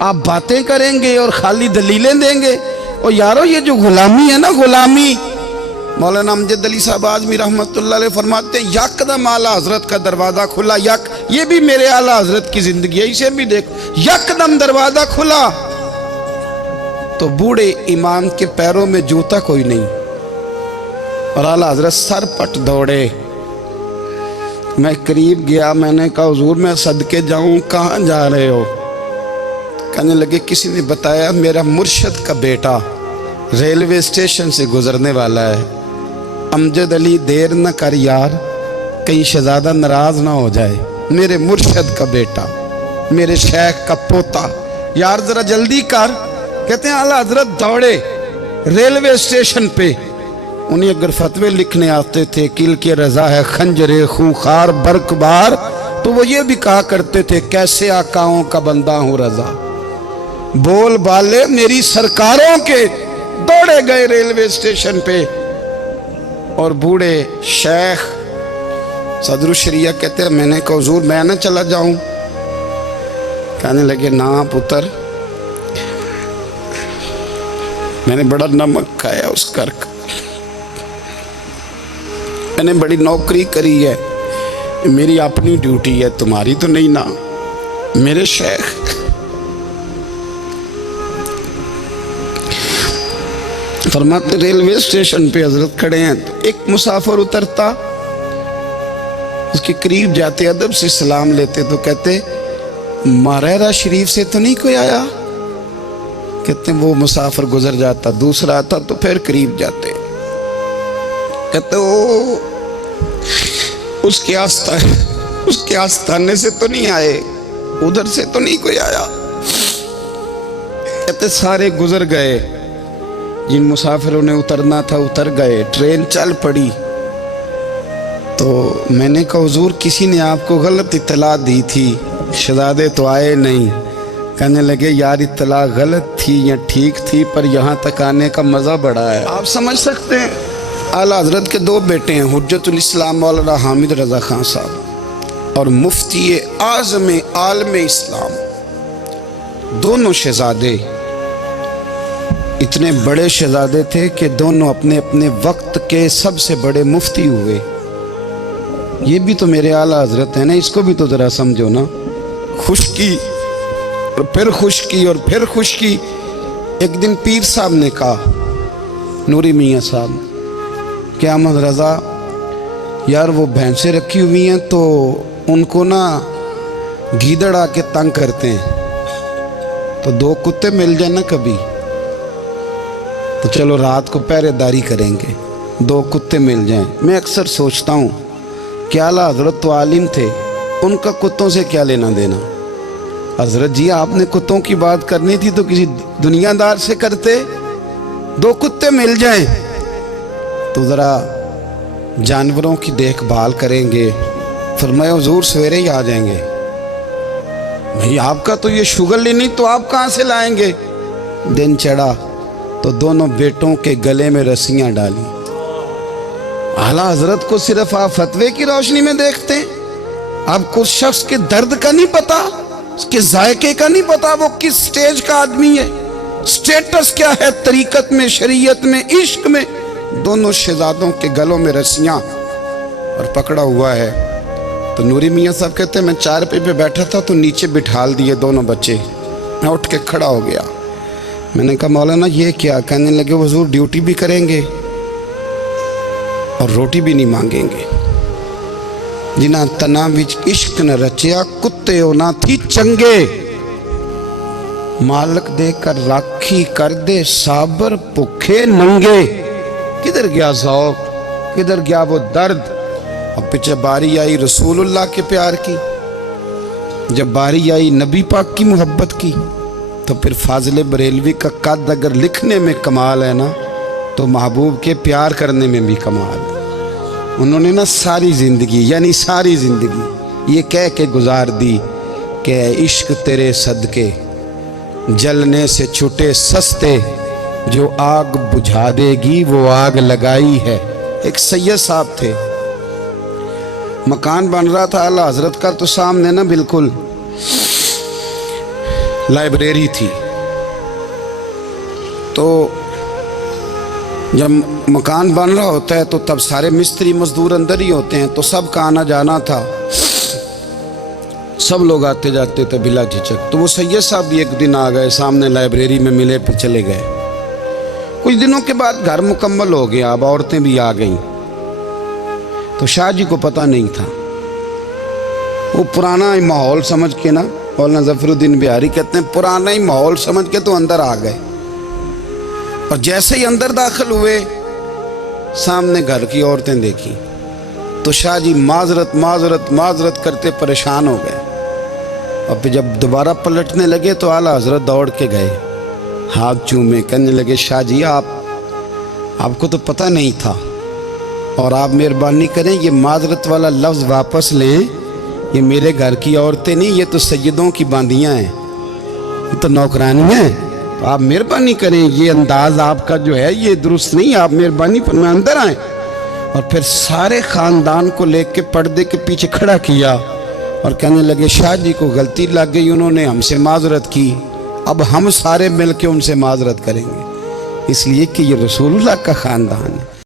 आप बातें करेंगे और खाली दलीलें देंगे। और यारो ये जो गुलामी है ना, गुलामी, मौलाना अमजद अली साहब आज़मी रहमतुल्लाह अलैह फरमाते हैं यकदम आला हजरत का दरवाज़ा खुला। ये भी मेरे आला हजरत की जिंदगी है, इसे भी देखो, यकदम दरवाज़ा खुला तो बूढ़े इमाम के पैरों में जूता कोई नहीं और आला हजरत सर पट दौड़े। मैं करीब गया, मैंने कहा हुजूर मैं सदके जाऊं, कहाँ जा रहे हो? कहने लगे किसी ने बताया मेरा मुर्शद का बेटा रेलवे स्टेशन से गुजरने वाला है। अमजद अली देर न कर यार, कहीं शहजादा नाराज ना हो जाए। मेरे मुर्शद का बेटा, मेरे शेख का पोता, यार जरा जल्दी कर। कहते हैं आला हजरत दौड़े रेलवे स्टेशन पे। उन्हें अगर फतवे लिखने आते थे किल के रजा है खंजरे खूंखार बरकबार, तो वो ये भी कहा करते थे कैसे आकाओं का बंदा हूँ रजा। बोल बाले मेरी सरकारों के दौड़े गए रेलवे स्टेशन पे। और बूढ़े शेख सदरुल शरिया कहते हैं मैंने कहा हुजूर मैं ना चला जाऊं? कहने लगे ना पुत्र, मैंने बड़ा नमक खाया उस कर का, मैंने बड़ी नौकरी करी है, मेरी अपनी ड्यूटी है, तुम्हारी तो नहीं ना। मेरे शेख फरमाते रेलवे स्टेशन पे हजरत खड़े हैं तो एक मुसाफिर उतरता, उसके करीब जाते अदब से सलाम लेते तो कहते मारेरा शरीफ से तो नहीं कोई आया? कहते वो मुसाफिर गुजर जाता, दूसरा आता तो फिर करीब जाते, कहते वो उसके आस्थाने से तो नहीं आए, उधर से तो नहीं कोई आया। कहते सारे गुजर गए, जिन मुसाफिरों ने उतरना था उतर गए, ट्रेन चल पड़ी। तो मैंने कहा हुजूर किसी ने आपको गलत इत्तला दी थी, शहजादे तो आए नहीं। कहने लगे यार इत्तला गलत थी या ठीक थी, पर यहाँ तक आने का मज़ा बड़ा है। आप समझ सकते हैं आला हजरत के दो बेटे हैं, हुज्जतुल इस्लाम मौलाना हामिद रज़ा खान साहब और मुफ्ती आज़म आलम इस्लाम, दोनों शहजादे इतने बड़े शहजादे थे कि दोनों अपने अपने वक्त के सबसे बड़े मुफ्ती हुए। ये भी तो मेरे आला हजरत है ना, इसको भी तो ज़रा समझो ना। खुशकी और फिर खुशकी और फिर खुशकी। एक दिन पीर साहब ने कहा, नूरी मियाँ साहब, कि अहमद रज़ा यार वो भैंसें रखी हुई हैं तो उनको ना गीदड़ आके तंग करते हैं, तो दो कुत्ते मिल जाए ना कभी तो चलो रात को पहरेदारी करेंगे, दो कुत्ते मिल जाएं। मैं अक्सर सोचता हूँ कि आला हजरत तो आलिम थे, उनका कुत्तों से क्या लेना देना। हजरत जी आपने कुत्तों की बात करनी थी तो किसी दुनियादार से करते, दो कुत्ते मिल जाएं तो ज़रा जानवरों की देखभाल करेंगे। फरमाया हुजूर सवेरे ही आ जाएंगे। भाई आपका तो ये शुगर नहीं, तो आप कहाँ से लाएंगे? दिन चढ़ा तो दोनों बेटों के गले में रस्सियाँ डाली। आला हजरत को सिर्फ आप फतवे की रोशनी में देखते हैं, आपको उस शख्स के दर्द का नहीं पता, उसके जायके का नहीं पता, वो किस स्टेज का आदमी है, स्टेटस क्या है तरीकत में, शरीयत में, इश्क में। दोनों शहजादों के गलों में रस्सियाँ और पकड़ा हुआ है। तो नूरी मियाँ साहब कहते हैं मैं चारपाई पे बैठा था तो नीचे बिठाल दिए दोनों बच्चे। मैं उठ के खड़ा हो गया, मैंने कहा मौलाना ये क्या? कहने लगे हुजूर ड्यूटी भी करेंगे और रोटी भी नहीं मांगेंगे। जिन्हां तना विच इश्क न रचिया कुत्ते ना थी चंगे, मालक देकर राखी कर दे साबर भुखे नंगे। किधर गया ज़ौक़, किधर गया वो दर्द? अब पीछे बारी आई रसूलुल्लाह के प्यार की, जब बारी आई नबी पाक की मोहब्बत की, तो फिर फाजिल बरेलवी का कद अगर लिखने में कमाल है ना, तो महबूब के प्यार करने में भी कमाल है। उन्होंने ना सारी ज़िंदगी यानी सारी ज़िंदगी ये कह के गुजार दी कि इश्क तेरे सदके जलने से छूटे सस्ते, जो आग बुझा देगी वो आग लगाई है। एक सैयद साहब थे, मकान बन रहा था आला हजरत का, तो सामने ना बिल्कुल लाइब्रेरी थी। तो जब मकान बन रहा होता है तो तब सारे मिस्त्री मजदूर अंदर ही होते हैं, तो सबका आना जाना था, सब लोग आते जाते थे बिला झिझक। तो वो सैयद साहब भी एक दिन आ गए, सामने लाइब्रेरी में मिले, फिर चले गए। कुछ दिनों के बाद घर मुकम्मल हो गया, अब औरतें भी आ गईं। तो शाह जी को पता नहीं था, वो पुराना ही माहौल समझ के ना, मौलाना ज़फ़रुद्दीन बिहारी कहते हैं पुराना ही माहौल समझ के तो अंदर आ गए। और जैसे ही अंदर दाखिल हुए, सामने घर की औरतें देखी तो शाह जी माजरत माजरत माजरत करते परेशान हो गए। और फिर जब दोबारा पलटने लगे तो आला हजरत दौड़ के गए, हाथ चूमे, कहने लगे शाह जी आपको तो पता नहीं था, और आप मेहरबानी करें ये माजरत वाला लफ्ज़ वापस लें, ये मेरे घर की औरतें नहीं, ये तो सैयदों की बांदियाँ हैं, ये तो नौकरानियाँ हैं। तो आप मेहरबानी करें, ये अंदाज आपका जो है ये दुरुस्त नहीं, आप मेहरबानी फरमाएं अंदर आएँ। और फिर सारे ख़ानदान को लेके पर्दे के पीछे खड़ा किया और कहने लगे शाह जी को गलती लग गई, उन्होंने हमसे माजरत की, अब हम सारे मिल के उनसे माजरत करेंगे, इसलिए कि ये रसूलुल्लाह का ख़ानदान है।